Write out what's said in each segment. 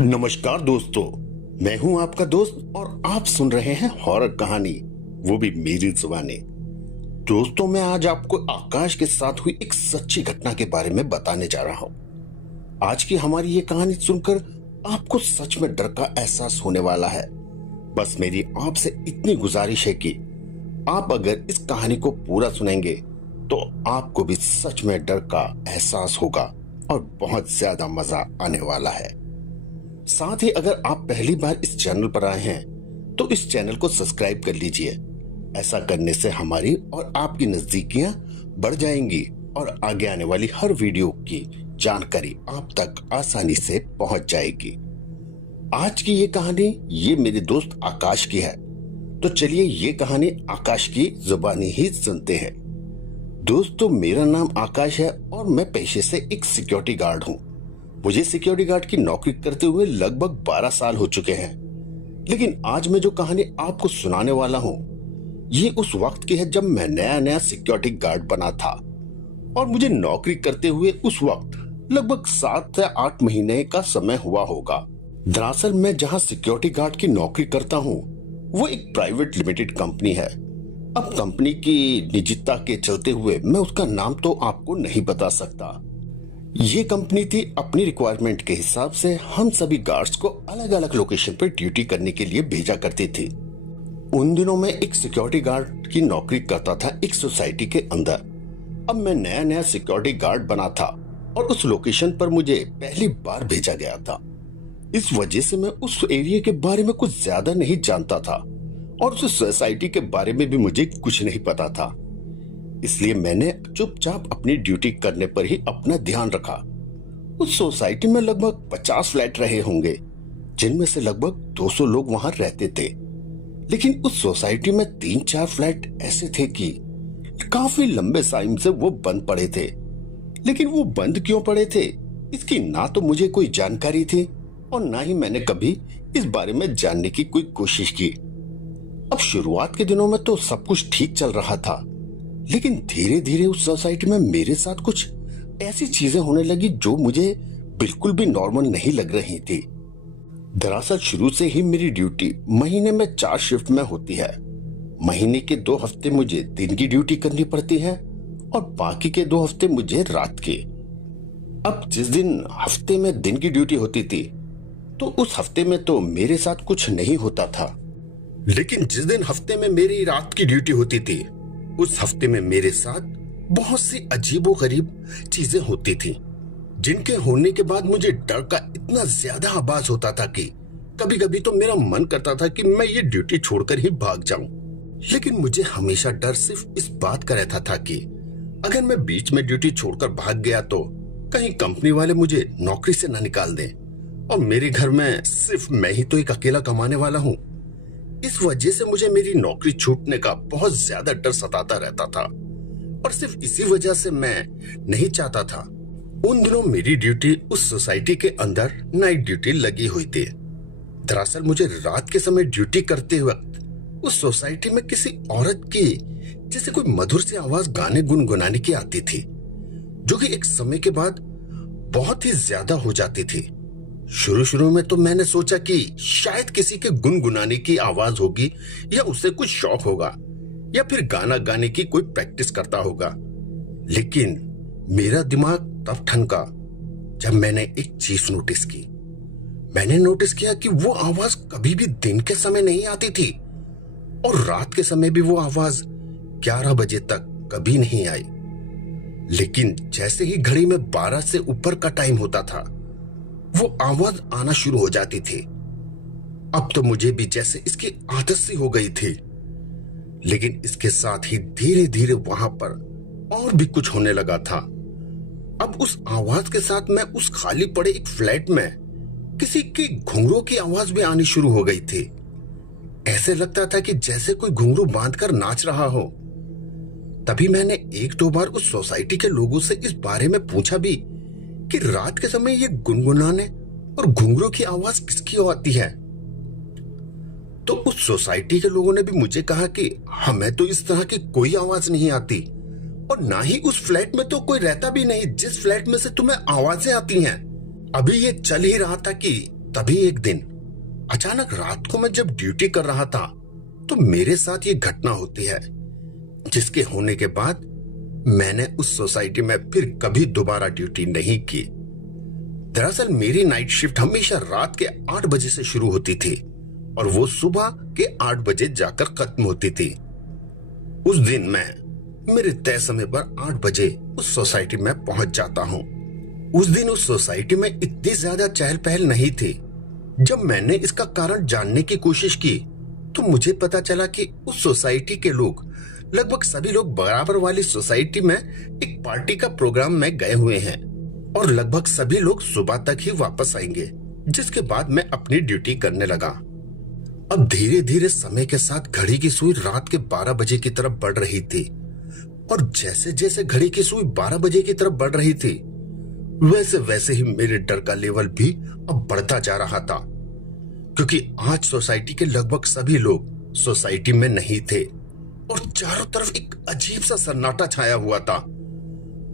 नमस्कार दोस्तों, मैं हूं आपका दोस्त और आप सुन रहे हैं हॉरर कहानी, वो भी मेरी जुबानी। दोस्तों, मैं आज आपको आकाश के साथ हुई एक सच्ची घटना के बारे में बताने जा रहा हूं। आज की हमारी ये कहानी सुनकर आपको सच में डर का एहसास होने वाला है। बस मेरी आपसे इतनी गुजारिश है कि आप अगर इस कहानी को पूरा सुनेंगे तो आपको भी सच में डर का एहसास होगा और बहुत ज्यादा मजा आने वाला है। साथ ही अगर आप पहली बार इस चैनल पर आए हैं तो इस चैनल को सब्सक्राइब कर लीजिए। ऐसा करने से हमारी और आपकी नजदीकियां बढ़ जाएंगी और आगे आने वाली हर वीडियो की जानकारी आप तक आसानी से पहुंच जाएगी। आज की ये कहानी ये मेरे दोस्त आकाश की है, तो चलिए ये कहानी आकाश की जुबानी ही सुनते हैं। दोस्तों, मेरा नाम आकाश है और मैं पेशे से एक सिक्योरिटी गार्ड हूँ। मुझे सिक्योरिटी गार्ड की नौकरी करते हुए लगभग 12 साल हो चुके हैं। लेकिन आज मैं जो कहानी आपको सुनाने वाला हूँ ये उस वक्त की है जब मैं नया सिक्योरिटी गार्ड बना था और मुझे नौकरी करते हुए उस वक्त लगभग 7 से 8 महीने का समय हुआ होगा। दरअसल मैं जहाँ सिक्योरिटी गार्ड की नौकरी करता हूँ वो एक प्राइवेट लिमिटेड कंपनी है। अब कंपनी की निजता के चलते हुए मैं उसका नाम तो आपको नहीं बता सकता। ये कंपनी थी अपनी रिक्वायरमेंट के हिसाब से हम सभी गार्ड्स को अलग अलग लोकेशन पर ड्यूटी करने के लिए भेजा करती थी। उन दिनों में एक सिक्योरिटी गार्ड की नौकरी करता था एक सोसाइटी के अंदर। अब मैं नया सिक्योरिटी गार्ड बना था और उस लोकेशन पर मुझे पहली बार भेजा गया था। इस वजह से मैं उस एरिया के बारे में कुछ ज्यादा नहीं जानता था और उस सोसाइटी के बारे में भी मुझे कुछ नहीं पता था। इसलिए मैंने चुपचाप अपनी ड्यूटी करने पर ही अपना ध्यान रखा। उस सोसाइटी में लगभग 50 फ्लैट रहे होंगे, जिनमें से लगभग 200 लोग वहां रहते थे। लेकिन उस सोसाइटी में 3-4 फ्लैट ऐसे थे कि काफी लंबे टाइम से वो बंद पड़े थे। लेकिन वो बंद क्यों पड़े थे इसकी ना तो मुझे कोई जानकारी थी और ना ही मैंने कभी इस बारे में जानने की कोई कोशिश की। अब शुरुआत के दिनों में तो सब कुछ ठीक चल रहा था, लेकिन धीरे धीरे उस सोसाइटी में मेरे साथ कुछ ऐसी चीजें होने लगी जो मुझे बिल्कुल भी नॉर्मल नहीं लग रही थी। दरअसल शुरू से ही मेरी ड्यूटी महीने में 4 शिफ्ट में होती है। महीने के 2 हफ्ते मुझे दिन की ड्यूटी करनी पड़ती है और बाकी के 2 हफ्ते मुझे रात की। अब जिस दिन हफ्ते में दिन की ड्यूटी होती थी तो उस हफ्ते में तो मेरे साथ कुछ नहीं होता था। लेकिन जिस दिन हफ्ते में मेरी रात की ड्यूटी होती थी उस हफ्ते में मेरे साथ बहुत सी अजीबोगरीब चीजें होती थी, जिनके होने के बाद मुझे डर का इतना ज्यादा आभास होता था कि कभी कभी तो मेरा मन करता था कि मैं ये ड्यूटी छोड़कर ही भाग जाऊं। लेकिन मुझे हमेशा डर सिर्फ इस बात का रहता था कि अगर मैं बीच में ड्यूटी छोड़कर भाग गया तो कहीं कंपनी वाले मुझे नौकरी से न निकाल दें और मेरे घर में सिर्फ मैं ही तो एक अकेला कमाने वाला हूँ। इस वजह से मुझे मेरी नौकरी छूटने का बहुत ज्यादा डर सताता रहता था और सिर्फ इसी वजह से मैं नहीं चाहता था। उन दिनों मेरी ड्यूटी उस सोसाइटी के अंदर नाइट ड्यूटी लगी हुई थी। दरअसल मुझे रात के समय ड्यूटी करते वक्त उस सोसाइटी में किसी औरत की जैसे कोई मधुर सी आवाज गाने गुनगुनाने की आती थी, जो कि एक समय के बाद बहुत ही ज्यादा हो जाती थी। शुरू में तो मैंने सोचा कि शायद किसी के गुनगुनाने की आवाज होगी या उसे कुछ शौक होगा या फिर गाना गाने की कोई प्रैक्टिस करता होगा। लेकिन मेरा दिमाग तब ठनका जब मैंने एक चीज नोटिस की। मैंने नोटिस किया कि वो आवाज कभी भी दिन के समय नहीं आती थी और रात के समय भी वो आवाज 11 बजे तक कभी नहीं आई। लेकिन जैसे ही घड़ी में 12 से ऊपर का टाइम होता था वो आवाज आना शुरू हो जाती थी। अब तो मुझे भी जैसे इसकी आदत सी हो गई थी। लेकिन इसके साथ ही धीरे धीरे वहां पर और भी कुछ होने लगा था। अब उस आवाज के साथ मैं उस खाली पड़े एक फ्लैट में किसी के घुंघरू की आवाज भी आनी शुरू हो गई थी। ऐसे लगता था कि जैसे कोई घुंघरू बांधकर नाच रहा हो। तभी मैंने 1-2 बार उस सोसाइटी के लोगों से इस बारे में पूछा भी कि रात के समय ये गुनगुनाने और घुंघरू की आवाज किसकी आती है। तो उस सोसाइटी के लोगों ने भी मुझे कहा कि हमें तो इस तरह की कोई आवाज नहीं आती और ना ही उस फ्लैट में तो कोई रहता भी नहीं जिस फ्लैट में से तुम्हें आवाजें आती हैं। अभी ये चल ही रहा था कि तभी एक दिन अचानक रात को मैं जब ड्यूटी कर रहा था तो मेरे साथ ये घटना होती है, जिसके होने के बाद मैंने उस सोसाइटी में फिर कभी दोबारा ड्यूटी नहीं की। दरअसल मेरी नाइट शिफ्ट हमेशा रात के 8 बजे से शुरू होती थी और वो सुबह के 8 बजे जाकर खत्म होती थी। उस दिन मैं मेरे तय समय पर 8 बजे उस सोसाइटी में पहुंच जाता हूं। उस दिन उस सोसाइटी में इतनी ज्यादा चहल पहल नहीं थी। जब मैंने इसका कारण जानने की कोशिश की तो मुझे पता चला कि उस सोसाइटी के लोग, लगभग सभी लोग बराबर वाली सोसाइटी में एक पार्टी का प्रोग्राम में गए हुए हैं और लगभग सभी लोग सुबह तक ही वापस आएंगे, जिसके बाद मैं अपनी ड्यूटी करने लगा। अब धीरे धीरे समय के साथ घड़ी की सुई रात के 12 बजे की तरफ बढ़ रही थी और जैसे जैसे घड़ी की सुई 12 बजे की तरफ बढ़ रही थी वैसे वैसे ही मेरे डर का लेवल भी अब बढ़ता जा रहा था, क्योंकि आज सोसाइटी के लगभग सभी लोग सोसाइटी में नहीं थे और चारों तरफ एक अजीब सा सन्नाटा छाया हुआ था।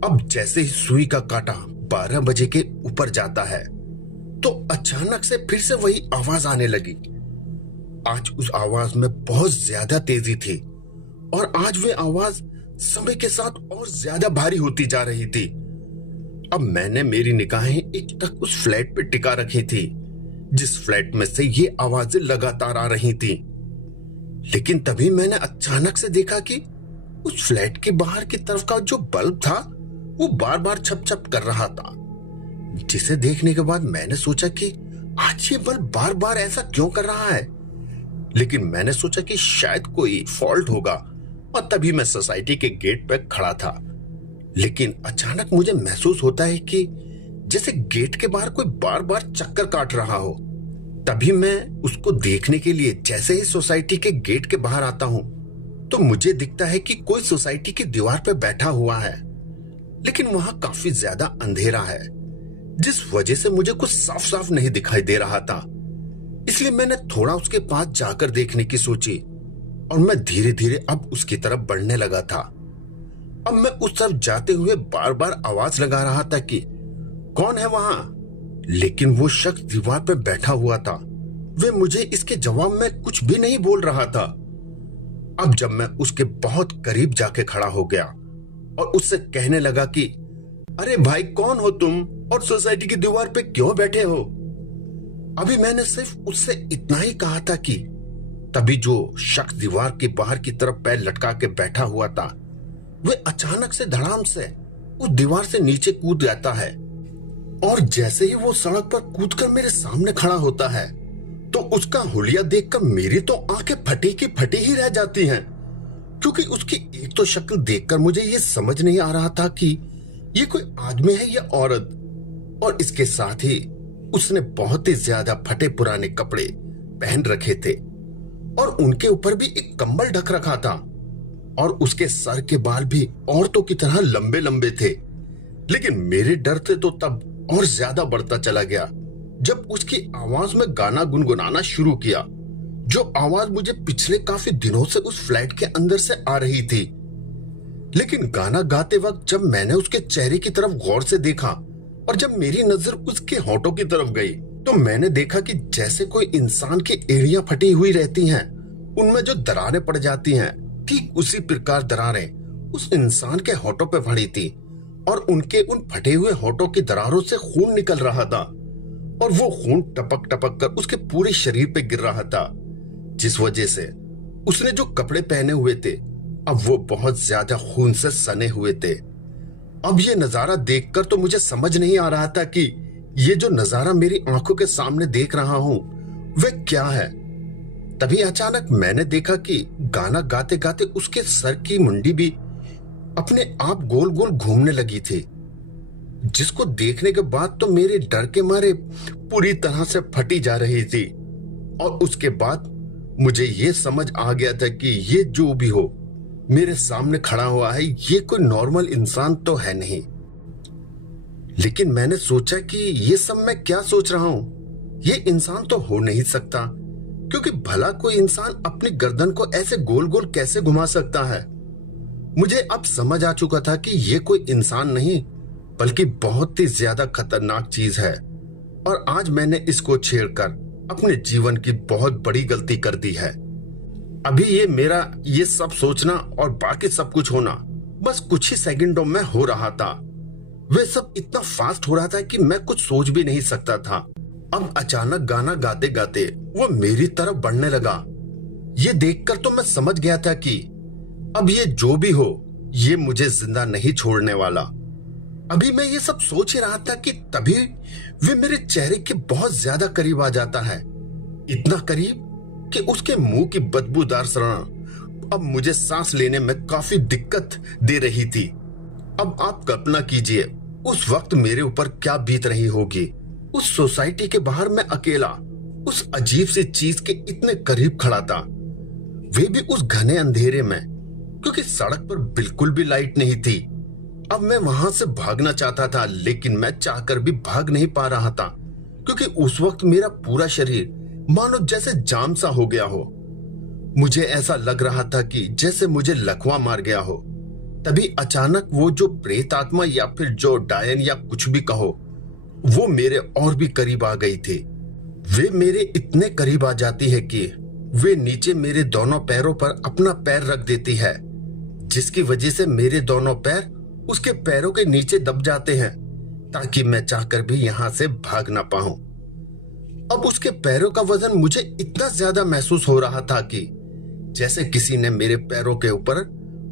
अब जैसे ही सुई का कांटा 12 बजे के ऊपर जाता है तो अचानक से फिर से वही आवाज आने लगी। आज उस आवाज में बहुत ज्यादा तेजी थी और आज वे आवाज समय के साथ और ज्यादा भारी होती जा रही थी। अब मैंने मेरी निगाहें एक टक उस फ्लैट पे टिका रखी थी जिस फ्लैट में से ये आवाजें लगातार आ रही थी। लेकिन तभी मैंने अचानक से देखा कि उस फ्लैट के बाहर की तरफ का जो बल्ब था वो बार बार छप छप कर रहा था, जिसे देखने के बाद मैंने सोचा कि आज ये बल्ब बार बार ऐसा क्यों कर रहा है। लेकिन मैंने सोचा कि शायद कोई फॉल्ट होगा और तभी मैं सोसाइटी के गेट पे खड़ा था। लेकिन अचानक मुझे महसूस होता है कि जैसे गेट के बाहर कोई बार बार चक्कर काट रहा हो। तभी मैं उसको देखने के लिए जैसे ही सोसाइटी के गेट के बाहर आता हूं तो मुझे दिखता है कि कोई सोसाइटी की दीवार पे बैठा हुआ है, लेकिन वहां काफी ज्यादा अंधेरा है, जिस वजह से मुझे कुछ साफ साफ नहीं दिखाई दे रहा था। इसलिए मैंने थोड़ा उसके पास जाकर देखने की सोची और मैं धीरे धीरे अब उसकी तरफ बढ़ने लगा था। अब मैं उस तरफ जाते हुए बार बार आवाज लगा रहा था कि कौन है वहां, लेकिन वो शख्स दीवार पर बैठा हुआ था। वे मुझे इसके जवाब में कुछ भी नहीं बोल रहा था। अब जब मैं उसके बहुत करीब जाके खड़ा हो गया और उससे कहने लगा कि अरे भाई कौन हो तुम और सोसाइटी की दीवार पे क्यों बैठे हो। अभी मैंने सिर्फ उससे इतना ही कहा था कि तभी जो शख्स दीवार के बाहर की तरफ पैर लटका के बैठा हुआ था वे अचानक से धड़ाम से उस दीवार से नीचे कूद जाता है और जैसे ही वो सड़क पर कूदकर मेरे सामने खड़ा होता है तो उसका हुलिया देखकर मेरी तो आंखें फटी की फटी ही रह जाती हैं, क्योंकि उसकी एक तो शक्ल देखकर मुझे ये समझ नहीं आ रहा था कि ये कोई आदमी है या औरत, और इसके साथ ही उसने बहुत ही ज्यादा फटे पुराने कपड़े पहन रखे थे और उनके ऊपर भी एक कंबल ढक रखा था और उसके सर के बाल भी औरतों की तरह लंबे लंबे थे। लेकिन मेरे डर से तो तब और ज्यादा बढ़ता चला गया जब उसकी आवाज में गाना गुनगुनाना शुरू किया, जो आवाज मुझे पिछले काफी दिनों से उस फ्लैट के अंदर से आ रही थी। लेकिन गाना गाते वक्त जब मैंने उसके चेहरे की तरफ गौर से देखा और जब मेरी नजर उसके होठों की तरफ गई तो मैंने देखा कि जैसे कोई इंसान की एड़ियां फटी हुई रहती हैं, उनमें जो दरारें पड़ जाती हैं, ठीक उसी प्रकार दरारें उस इंसान के होठों पे पड़ी थी और उनके उन फटे हुए होठों की दरारों से खून निकल रहा था और वो खून टपक टपक कर उसके पूरे शरीर पे गिर रहा था, जिस वजह से उसने जो कपड़े पहने हुए थे अब वो बहुत ज्यादा खून से सने हुए थे। अब ये नजारा देखकर तो मुझे समझ नहीं आ रहा था कि ये जो नजारा मेरी आंखों के सामने देख रहा हूं वह क्या है। तभी अचानक मैंने देखा कि गाना गाते गाते उसके सर की मुंडी भी अपने आप गोल गोल घूमने लगी थी, जिसको देखने के बाद तो मेरे डर के मारे पूरी तरह से फटी जा रही थी। और उसके बाद मुझे ये समझ आ गया था कि ये जो भी हो मेरे सामने खड़ा हुआ है ये कोई नॉर्मल इंसान तो है नहीं। लेकिन मैंने सोचा कि ये सब मैं क्या सोच रहा हूं, ये इंसान तो हो नहीं सकता, क्योंकि भला कोई इंसान अपनी गर्दन को ऐसे गोल गोल कैसे घुमा सकता है। मुझे अब समझ आ चुका था कि ये कोई इंसान नहीं बल्कि बहुत ही ज्यादा खतरनाक चीज है और आज मैंने इसको छेड़कर अपने जीवन की बहुत बड़ी गलती कर दी है। अभी ये सब सोचना और बाकी सब कुछ होना बस कुछ ही सेकंडों में हो रहा था। वे सब इतना फास्ट हो रहा था कि मैं कुछ सोच भी नहीं सकता था। अब अचानक गाना गाते गाते वो मेरी तरफ बढ़ने लगा। ये देखकर तो मैं समझ गया था कि अब ये जो भी हो, ये मुझे जिंदा नहीं छोड़ने वाला। अभी मैं ये सब सोच ही रहा था कि तभी वे मेरे चेहरे के बहुत ज्यादा करीब आ जाता है। इतना करीब कि उसके मुंह की बदबूदार सड़न अब मुझे सांस लेने में काफी दिक्कत दे रही थी। अब आप कल्पना कीजिए उस वक्त मेरे ऊपर क्या बीत रही होगी। उस सोसाइटी के बाहर मैं अकेला उस अजीब सी चीज के इतने करीब खड़ा था, वे भी उस घने अंधेरे में, क्योंकि सड़क पर बिल्कुल भी लाइट नहीं थी। अब मैं वहां से भागना चाहता था, लेकिन मैं चाहकर भी भाग नहीं पा रहा था, क्योंकि उस वक्त मेरा पूरा शरीर मानो जैसे जाम सा हो गया हो। मुझे ऐसा लग रहा था कि जैसे मुझे लकवा मार गया हो। तभी अचानक वो जो प्रेत आत्मा या फिर जो डायन या कुछ भी कहो, वो मेरे और भी करीब आ गई थी। वे मेरे इतने करीब आ जाती है कि वे नीचे मेरे दोनों पैरों पर अपना पैर रख देती है, जिसकी वजह से मेरे दोनों पैर उसके पैरों के नीचे दब जाते हैं, ताकि मैं चाहकर भी यहां से भाग ना पाऊं। अब उसके पैरों का वजन मुझे इतना ज्यादा महसूस हो रहा था कि जैसे किसी ने मेरे पैरों के ऊपर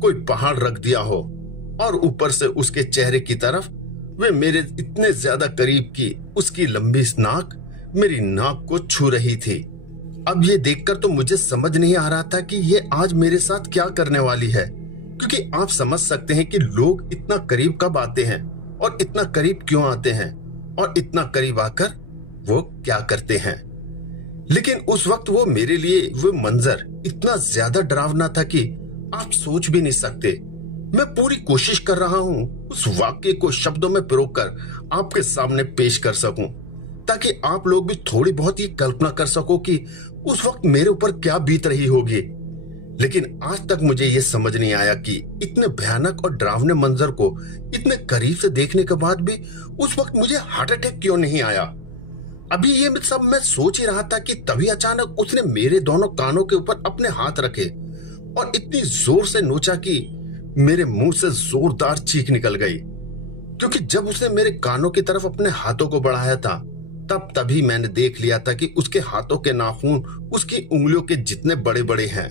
कोई पहाड़ रख दिया हो, और ऊपर से उसके चेहरे की तरफ वे मेरे इतने ज्यादा करीब कि उसकी लंबी नाक मेरी नाक को छू रही थी। अब ये देखकर तो मुझे समझ नहीं आ रहा था कि ये आज मेरे साथ क्या करने वाली है, क्योंकि आप समझ सकते हैं कि लोग इतना करीब कब आते हैं और इतना करीब क्यों आते हैं और इतना करीब आकर वो क्या करते हैं। लेकिन उस वक्त वो मेरे लिए वो मंजर इतना ज्यादा डरावना था कि आप सोच भी नहीं सकते। मैं पूरी कोशिश कर रहा हूं उस वाक्य को शब्दों में पिरोकर आपके सामने पेश कर सकूं, ताकि आप लोग भी थोड़ी बहुत ही कल्पना कर सको कि उस वक्त मेरे ऊपर क्या बीत रही होगी। लेकिन आज तक मुझे यह समझ नहीं आया कि इतने भयानक और डरावने मंजर को इतने करीब से देखने के बाद भी उस वक्त मुझे हार्ट अटैक क्यों नहीं आया। अभी ये सब मैं सोच ही रहा था कि तभी अचानक उसने मेरे दोनों कानों के ऊपर अपने हाथ रखे और इतनी जोर से नोचा कि मेरे मुंह से जोरदार चीख निकल गई। क्योंकि जब उसने मेरे कानों की तरफ अपने हाथों को बढ़ाया था, तभी मैंने देख लिया था कि उसके हाथों के नाखून उसकी उंगलियों के जितने बड़े बड़े हैं।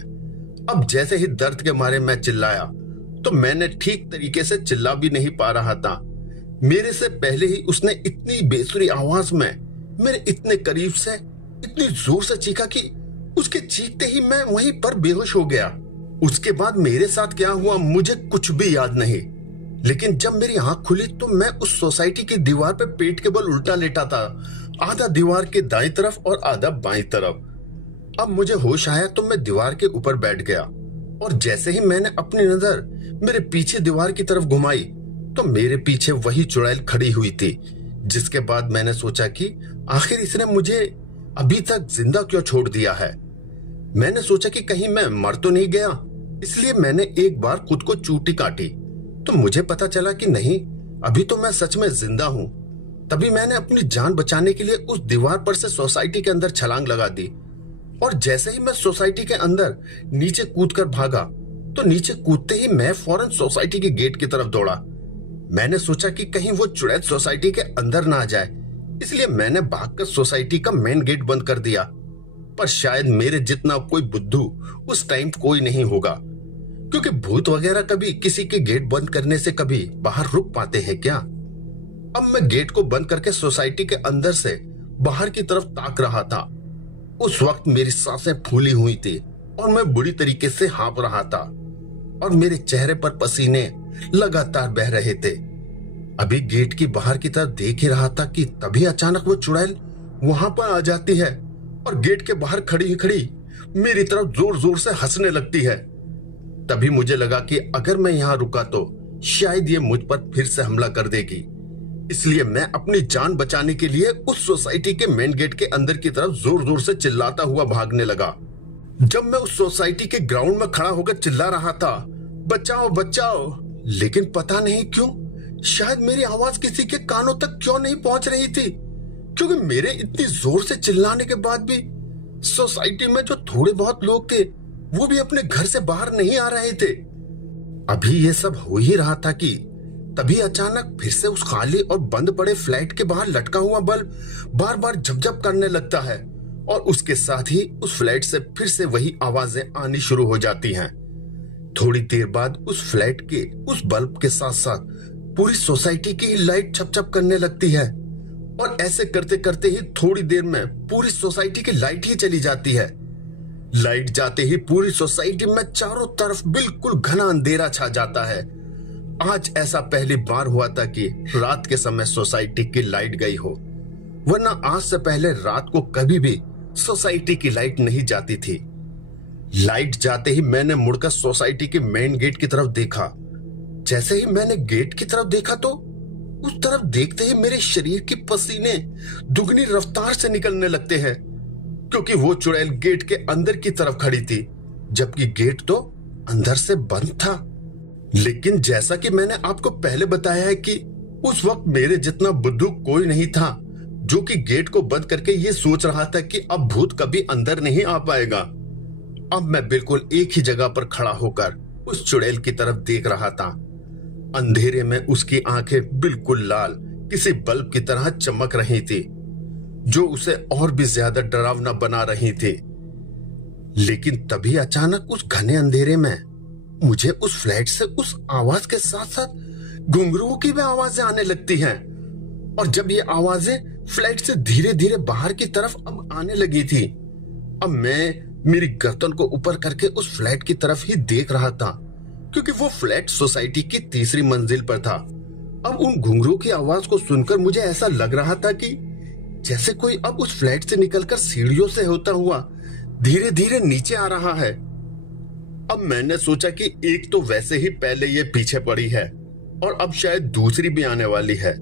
अब जैसे ही दर्द के मारे मैं चिल्लाया, तो मैंने ठीक तरीके से चिल्ला भी नहीं पा रहा था। मेरे से पहले ही उसने इतनी बेसुरी आवाज में मेरे इतने करीब से इतनी जोर से चीखा कि उसके चीखते ही मैं वहीं पर बेहोश हो गया। उसके बाद मेरे साथ क्या हुआ मुझे कुछ भी याद नहीं, लेकिन जब मेरी आंख खुली तो मैं उस सोसाइटी की दीवार पे पेट के बल उल्टा लेटा था, आधा दीवार के दाईं तरफ और आधा बाईं तरफ। अब मुझे होश आया तो मैं दीवार के ऊपर बैठ गया, और जैसे ही मैंने अपनी नजर मेरे पीछे दीवार की तरफ घुमाई तो मेरे पीछे वही चुड़ैल खड़ी हुई थी। जिसके बाद मैंने सोचा कि आखिर इसने मुझे अभी तक जिंदा क्यों छोड़ दिया है। मैंने सोचा कि कहीं मैं मर तो नहीं गया, इसलिए मैंने एक बार खुद को चूटी काटी, तो मुझे पता चला कि नहीं, अभी तो मैं सच में जिंदा हूं। तभी मैंने अपनी जान बचाने के लिए उस दीवार पर से सोसाइटी के अंदर छलांग लगा दी, और जैसे ही मैं सोसाइटी के अंदर नीचे कूदकर भागा, तो नीचे कूदते ही मैं फौरन सोसाइटी के गेट की तरफ दौड़ा। मैंने सोचा कि कहीं वो चुड़ैल सोसाइटी के अंदर ना आ जाए, इसलिए मैंने भागकर सोसाइटी का मेन गेट बंद कर दिया। पर शायद मेरे जितना कोई बुद्धू उस टाइम कोई नहीं होगा, क्योंकि भूत वगैरह कभी किसी के गेट बंद करने से कभी बाहर रुक पाते हैं क्या। अब मैं गेट को बंद करके सोसाइटी के अंदर से बाहर की तरफ ताक रहा था। उस वक्त मेरी सांसें फूली हुई थी और मैं बुरी तरीके से हाँफ रहा था, और मेरे चेहरे पर पसीने लगातार बह रहे थे। अभी गेट की बाहर की तरफ देख ही रहा था कि तभी अचानक वो चुड़ैल वहां पर आ जाती है और गेट के बाहर खड़ी ही खड़ी मेरी तरफ जोर जोर से हंसने लगती है। तभी मुझे लगा कि अगर मैं यहाँ रुका तो शायद ये मुझ पर फिर से हमला कर देगी, इसलिए मैं अपनी जान बचाने के लिए उस सोसाइटी के मेन गेट के अंदर की तरफ जोर जोर से चिल्लाता हुआ भागने लगा। जब मैं उस सोसाइटी के ग्राउंड में खड़ा होकर चिल्ला रहा था, बचाओ बचाओ, लेकिन पता नहीं क्यों शायद मेरी आवाज किसी के कानों तक क्यों नहीं पहुंच रही थी। क्योंकि मेरे इतनी जोर से चिल्लाने के बाद भी सोसाइटी में जो थोड़े बहुत लोग थे वो भी अपने घर से बाहर नहीं आ रहे थे। अभी ये सब हो ही रहा था कि तभी अचानक फिर से उस खाली और बंद पड़े फ्लैट के बाहर लटका हुआ बल्ब बार बार झपझप करने लगता है और उसके साथ ही उस फ्लैट से फिर से वही आवाजें आनी शुरू हो जाती हैं। थोड़ी देर बाद उस फ्लैट के उस बल्ब के साथ साथ पूरी सोसाइटी की ही लाइट छपछप करने लगती है और ऐसे करते करते ही थोड़ी देर में पूरी सोसाइटी की लाइट ही चली जाती है। लाइट जाते ही पूरी सोसाइटी में चारों तरफ बिल्कुल घना अंधेरा छा जाता है। आज ऐसा पहली बार हुआ था कि रात के समय सोसाइटी की लाइट गई हो, वरना आज से पहले रात को कभी भी सोसाइटी की लाइट नहीं जाती थी। लाइट जाते ही मैंने मुड़कर सोसाइटी के मेन गेट की तरफ देखा। जैसे ही मैंने गेट की तरफ देखा तो उस तरफ देखते ही मेरे शरीर के पसीने दुगनी रफ्तार से निकलने लगते हैं, क्योंकि वो चुड़ैल गेट के अंदर की तरफ खड़ी थी, जबकि गेट तो अंदर से बंद था। लेकिन जैसा कि मैंने आपको पहले बताया है कि उस वक्त मेरे जितना बुद्धू कोई नहीं था जो कि गेट को बंद करके ये सोच रहा था कि अब भूत कभी अंदर नहीं आ पाएगा। अब मैं बिल्कुल एक ही जगह पर खड़ा होकर उस चुड़ैल की तरफ देख रहा था। अंधेरे में उसकी आंखें बिल्कुल लाल किसी बल्ब की तरह चमक रही थी, जो उसे और भी ज्यादा डरावना बना रही थी। लेकिन तभी अचानक उस घने अंधेरे में मुझे उस फ्लैट से उस आवाज के साथ साथ घुंघरूओं की भी आवाजें आने लगती हैं। और जब ये आवाजें फ्लैट से धीरे धीरे बाहर की तरफ अब आने लगी थी, अब मैं मेरी गर्दन को ऊपर करके उस फ्लैट की तरफ ही देख रहा था, क्योंकि वो फ्लैट सोसाइटी की तीसरी मंजिल पर था। अब उन घुंघरू की आवाज को सुनकर मुझे ऐसा लग रहा था कि जैसे कोई अब उस फ्लैट से निकलकर सीढ़ियों से होता हुआ धीरे धीरे नीचे आ रहा है। अब मैंने सोचा कि एक तो वैसे ही पहले ये पीछे पड़ी है और अब शायद दूसरी भी आने वाली है।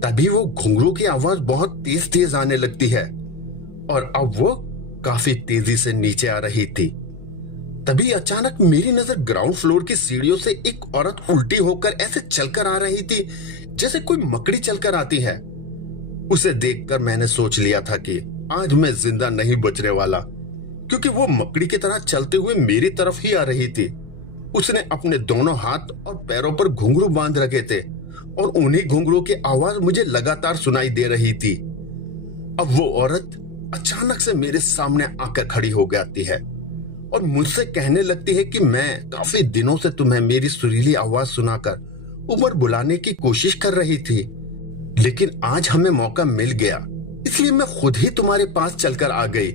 तभी वो घुंघरू की आवाज बहुत तेज तेज आने लगती है और अब वो काफी तेजी से नीचे आ रही थी। तभी अचानक मेरी नजर ग्राउंड फ्लोर की सीढ़ियों से एक औरत उल्टी होकर ऐसे चलकर आ रही थी जैसे कोई मकड़ी चलकर आती है। उसे देखकर मैंने सोच लिया था कि आज मैं जिंदा नहीं बचने वाला, क्योंकि वो मकड़ी की तरह चलते हुए मेरी तरफ ही आ रही थी। उसने अपने दोनों हाथ और पैरों पर घुंघरू बांध रखे थे और उन्हीं घुंघरू की आवाज मुझे लगातार सुनाई दे रही थी। अब वो औरत अचानक से मेरे सामने आकर खड़ी हो जाती है और मुझसे कहने लगती है कि मैं काफी दिनों से तुम्हें मेरी सुरीली आवाज सुनाकर ऊपर बुलाने की कोशिश कर रही थी, लेकिन आज हमें मौका मिल गया, इसलिए मैं खुद ही तुम्हारे पास चलकर आ गई।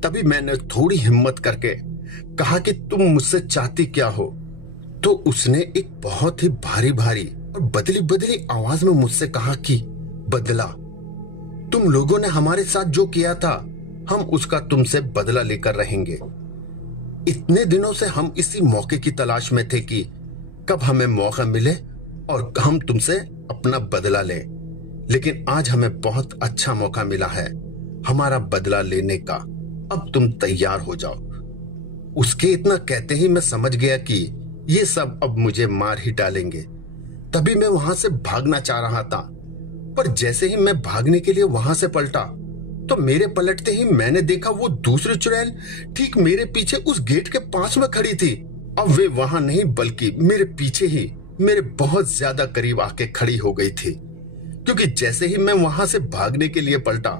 तभी मैंने थोड़ी हिम्मत करके कहा कि तुम मुझसे चाहती क्या हो। तो उसने एक बहुत ही भारी भारी और बदली बदली आवाज में मुझसे कहा कि बदला, तुम लोगों ने हमारे साथ जो किया था हम उसका तुमसे बदला लेकर रहेंगे। इतने दिनों से हम इसी मौके की तलाश में थे कि कब हमें मौका मिले और हम तुमसे अपना बदला लें, लेकिन आज हमें बहुत अच्छा मौका मिला है हमारा बदला लेने का। अब तुम तैयार हो जाओ। उसके इतना कहते ही मैं समझ गया कि ये सब अब मुझे मार ही डालेंगे। तभी मैं वहां से भागना चाह रहा था, पर जैसे ही मैं भागने के लिए वहां से पलटा तो मेरे पलटते ही मैंने देखा वो दूसरी चुड़ैल ठीक मेरे पीछे उस गेट के पास में खड़ी थी। अब वे वहां नहीं बल्कि मेरे पीछे ही मेरे बहुत ज्यादा करीब आके खड़ी हो गई थी, क्योंकि जैसे ही मैं वहां से भागने के लिए पलटा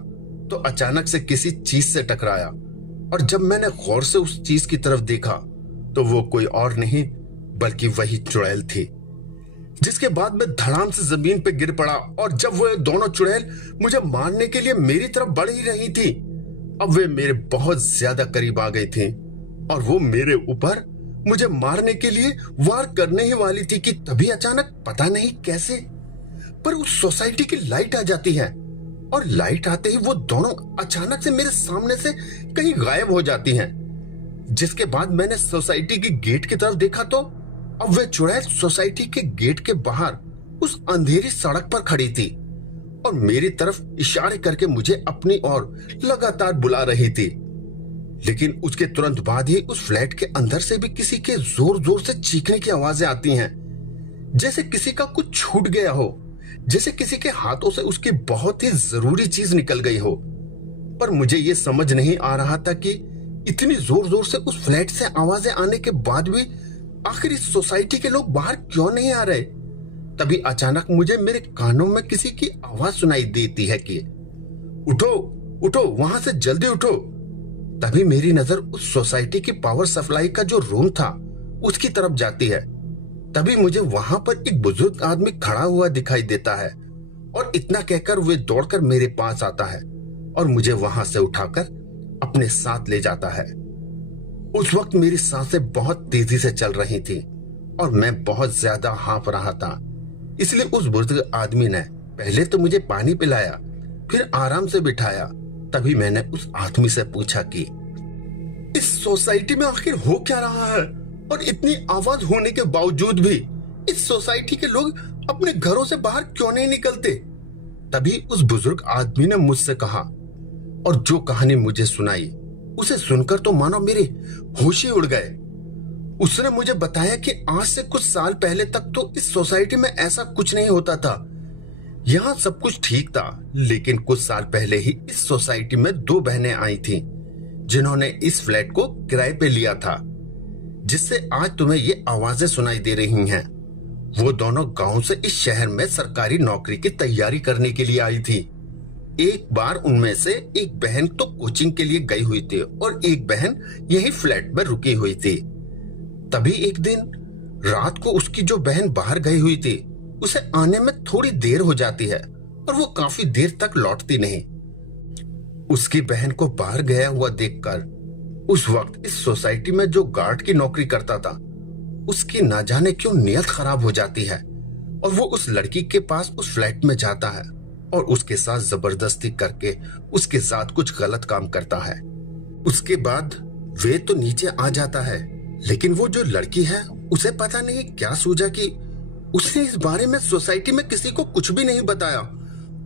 तो अचानक से किसी चीज से टकराया और जब मैंने गौर से उस चीज की तरफ देखा तो वो कोई और नहीं बल्कि वही चुड़ैल थी। जिसके बाद मैं धड़ाम से जमीन पे गिर पड़ा और जब वो दोनों चुड़ैल मुझे मारने के लिए मेरी तरफ बढ़ ही रही थी, अब वे मेरे बहुत ज्यादा करीब आ गई थी और वो मेरे ऊपर मुझे मारने के लिए वार करने ही वाली थी कि तभी अचानक पता नहीं कैसे पर उस सोसाइटी की लाइट आ जाती है और लाइट आते ही वो दोनों अचानक से मेरे सामने से कहीं गायब हो जाती हैं। जिसके बाद मैंने सोसाइटी की गेट की तरफ देखा तो अब वह चुड़ैल सोसाइटी के गेट के बाहर उस अंधेरी सड़क पर खड़ी थी और मेरी तरफ इशारे करके मुझे अपनी ओर लगातार बुला रही थी। लेकिन उसके तुरंत बाद ही उस फ्लैट के अंदर से भी किसी के जोर जोर से चीखने की आवाजें आती हैं, जैसे किसी का कुछ छूट गया हो, जैसे किसी के हाथों से उसकी बहुत ही जरूरी चीज निकल गई हो। पर मुझे ये समझ नहीं आ रहा था कि इतनी जोर जोर से उस फ्लैट से आवाजें आने के बाद भी आखिर इस सोसाइटी के लोग बाहर क्यों नहीं आ रहे। तभी अचानक मुझे मेरे कानों में किसी की आवाज सुनाई देती है कि उठो उठो, वहां से जल्दी उठो। तभी मेरी नजर उस सोसाइटी की पावर सप्लाई का जो रूम था उसकी तरफ जाती है। तभी मुझे वहां पर एक बुजुर्ग आदमी खड़ा हुआ दिखाई देता है और इतना कहकर वे दौड़कर मेरे पास आता है और मुझे वहां से उठाकर अपने साथ ले जाता है। उस वक्त मेरी सांसें बहुत तेजी से चल रही थी और मैं बहुत ज्यादा हांफ रहा था। इसलिए उस बुजुर्ग आदमी ने पहले तो मुझे पानी पिलाया, फिर आराम से बिठाया। तभी मैंने उस आदमी से पूछा कि इस सोसाइटी में आखिर हो क्या रहा है और इतनी आवाज होने के बावजूद भी इस सोसाइटी के लोग अपने घरों से बाहर क्यों नहीं निकलते। तभी उस बुजुर्ग आदमी ने मुझसे कहा और जो कहानी मुझे सुनाई उसे सुनकर तो मानो मेरे होश ही उड़ गए। उसने मुझे बताया कि आज से कुछ साल पहले तक तो इस सोसाइटी में ऐसा कुछ नहीं होता था। यहाँ सब कुछ ठीक था, लेकिन कुछ साल पहले ही इस सोसाइटी में 2 बहनें आई थीं, जिन्होंने इस फ्लैट को किराए पे लिया था, जिससे आज तुम्हें ये आवाजें सुनाई दे रही हैं। वो दोनों गांव से इस शहर में सरकारी नौकरी की तैयारी करने के लिए आई थी। एक बार उनमें से एक बहन तो कोचिंग के लिए गई हुई थी और एक बहन यही फ्लैट में रुकी हुई थी। तभी एक दिन रात को उसकी जो बहन बाहर गई हुई थी उसे आने में थोड़ी देर हो जाती है और वो काफी देर तक लौटती नहीं। उसकी बहन को बाहर गया हुआ देखकर उस वक्त इस सोसाइटी में जो गार्ड की नौकरी करता था उसकी ना जाने क्यों नीयत खराब हो जाती है और वो उस लड़की के पास उस फ्लैट में जाता है और उसके साथ जबरदस्ती करके उसके साथ कुछ गलत काम करता है। उसके बाद वे तो नीचे आ जाता है, लेकिन वो जो लड़की है उसे पता नहीं क्या सूझा कि उसने इस बारे में सोसाइटी में किसी को कुछ भी नहीं बताया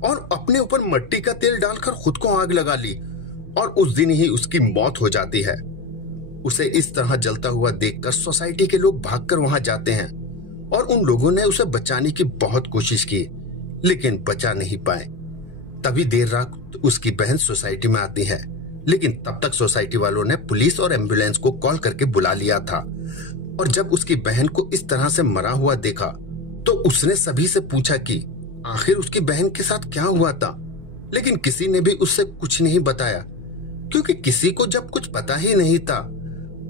और अपने ऊपर मिट्टी का तेल डालकर खुद को आग लगा ली और उस दिन ही उसकी मौत हो जाती है। उसे इस तरह जलता हुआ देखकर सोसाइटी के लोग भागकर वहां जाते हैं और उन लोगों ने उसे बचाने की बहुत कोशिश की, लेकिन बचा नहीं पाए। तभी देर रात उसकी बहन सोसाइटी में आती है, लेकिन तब तक सोसाइटी वालों ने पुलिस और एम्बुलेंस को कॉल करके बुला लिया था। और जब उसकी बहन को इस तरह से मरा हुआ देखा तो उसने सभी से पूछा कि आखिर उसकी बहन के साथ क्या हुआ था, लेकिन किसी ने भी उससे कुछ नहीं बताया, क्योंकि किसी को जब कुछ पता ही नहीं था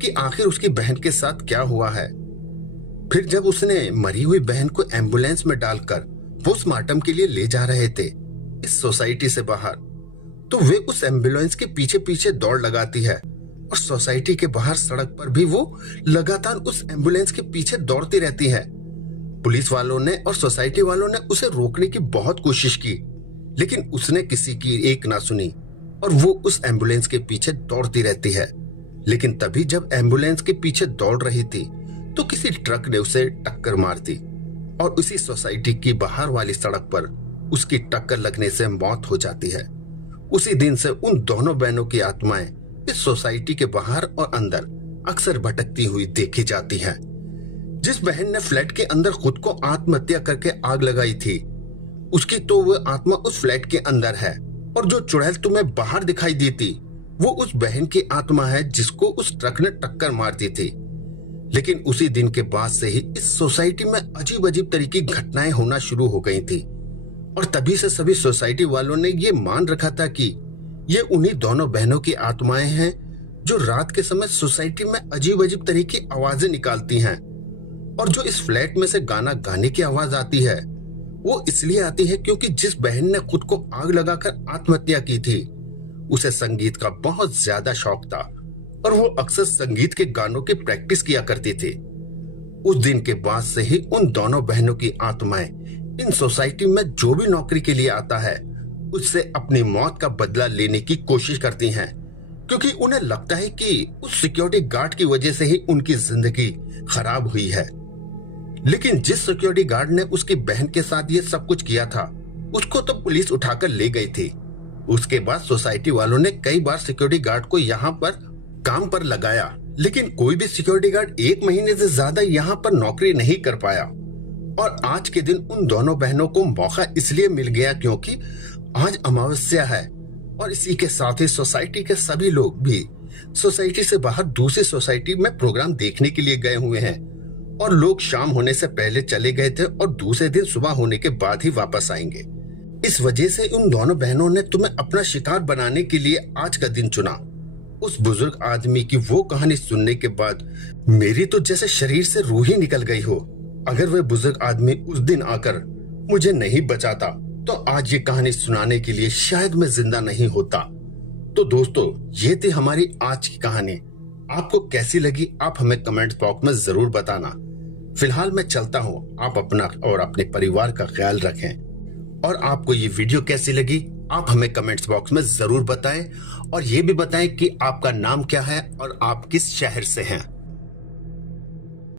कि आखिर उसकी बहन के साथ क्या हुआ है। फिर जब उसने मरी हुई बहन को एम्बुलेंस में डालकर पोस्टमार्टम के लिए ले जा रहे थे इस सोसाइटी से बाहर, तो वे उस एम्बुलेंस के पीछे पीछे दौड़ लगाती है और सोसाइटी के बाहर सड़क पर भी वो लगातार उस एम्बुलेंस के पीछे दौड़ती रहती है। पुलिस वालों ने और सोसाइटी वालों ने उसे रोकने की बहुत कोशिश की, लेकिन उसने किसी की एक ना सुनी और वो उस एम्बुलेंस के पीछे दौड़ती रहती है। लेकिन तभी जब एम्बुलेंस के पीछे दौड़ रही थी तो किसी ट्रक ने उसे टक्कर मार दी और उसी सोसाइटी की बाहर वाली सड़क पर उसकी टक्कर लगने से मौत हो जाती है। उसी दिन से उन दोनों बहनों की आत्माएं इस सोसाइटी के बाहर और अंदर अक्सर भटकती हुई देखी जाती हैं। जिस बहन ने फ्लैट के अंदर खुद को आत्महत्या करके आग लगाई थी, उसकी तो वह आत्मा उस फ्लैट के अंदर है, और जो चुड़ैल तुम्हें बाहर दिखाई दी थी वो उस बहन की आत्मा है जिसको उस ट्रक ने टक्कर मार दी थी। लेकिन उसी दिन के बाद से ही इस सोसाइटी में अजीब अजीब तरह की घटनाएं होना शुरू हो गई थी और तभी से सभी सोसाइटी वालों ने ये मान रखा था कि ये उन्हीं दोनों बहनों की आत्माएं हैं जो रात के समय सोसाइटी में अजीब अजीब तरह की आवाजें निकालती हैं। और जो इस फ्लैट में से गाना गाने की आवाज आती है वो इसलिए आती है क्योंकि जिस बहन ने खुद को आग लगाकर आत्महत्या की थी उसे संगीत का बहुत ज्यादा शौक था और वो अक्सर संगीत के गानों की प्रैक्टिस किया करती थी। उस दिन के बाद से ही उन दोनों बहनों की आत्माएं इन सोसाइटी में जो भी नौकरी के लिए आता है उससे अपनी मौत का बदला लेने की कोशिश करती हैं, क्योंकि उन्हें लगता है कि उस सिक्योरिटी गार्ड की वजह से ही उनकी जिंदगी खराब हुई है। लेकिन जिस सिक्योरिटी गार्ड ने उसकी बहन के साथ ये सब कुछ किया था उसको तो पुलिस उठाकर ले गई थी। उसके बाद सोसाइटी वालों ने कई बार सिक्योरिटी गार्ड को यहाँ पर काम पर लगाया, लेकिन कोई भी सिक्योरिटी गार्ड 1 महीने से ज्यादा यहाँ पर नौकरी नहीं कर पाया और आज के दिन उन दोनों बहनों को मौका इसलिए मिल गया क्योंकि आज अमावस्या है और इसी के साथ ही सोसाइटी के सभी लोग भी सोसाइटी से बाहर दूसरी सोसाइटी में प्रोग्राम देखने के लिए गए हुए हैं और लोग शाम होने से पहले चले गए थे और दूसरे दिन सुबह होने के बाद ही वापस आएंगे। इस वजह से उन दोनों बहनों ने तुम्हें अपना शिकार बनाने के लिए आज का दिन चुना। उस बुजुर्ग आदमी की वो कहानी सुनने के बाद मेरी तो जैसे शरीर से रूह ही निकल गई हो। अगर वह बुजुर्ग आदमी उस दिन आकर मुझे नहीं बचाता तो आज ये कहानी सुनाने के लिए शायद मैं जिंदा नहीं होता। तो दोस्तों, ये थी हमारी आज की कहानी। आपको कैसी लगी आप हमें कमेंट बॉक्स में जरूर बताना। फिलहाल मैं चलता हूँ। आप अपना और अपने परिवार का ख्याल रखें। और आपको ये वीडियो कैसी लगी आप हमें कमेंट्स बॉक्स में जरूर बताएं और ये भी बताएं कि आपका नाम क्या है और आप किस शहर से हैं।